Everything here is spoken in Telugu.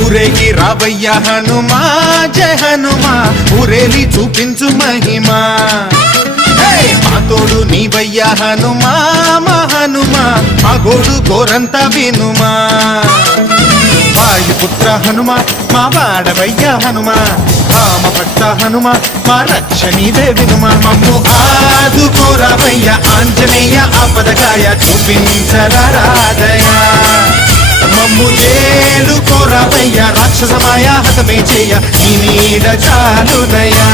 ఊరేగి రావయ్య హనుమా జయ హనుమా ఊరేలి చూపించు మహిమా మా తోడు నీవయ్య హనుమా మా హనుమా మా గోడు గోరంత వినుమా వాయుపుత్ర హనుమా మా వాడవయ్య హనుమా రామ భక్త హనుమా మా రక్షణీదే వినుమా మమ్ము ఆదుకోరావయ్య ఆంజనేయ ఆపదకాయ చూపించరాదయా మమ్ము ఏలు కోరావయ్య రాక్షసమాయ హతమే చేయ నీ నీడ చాలునయా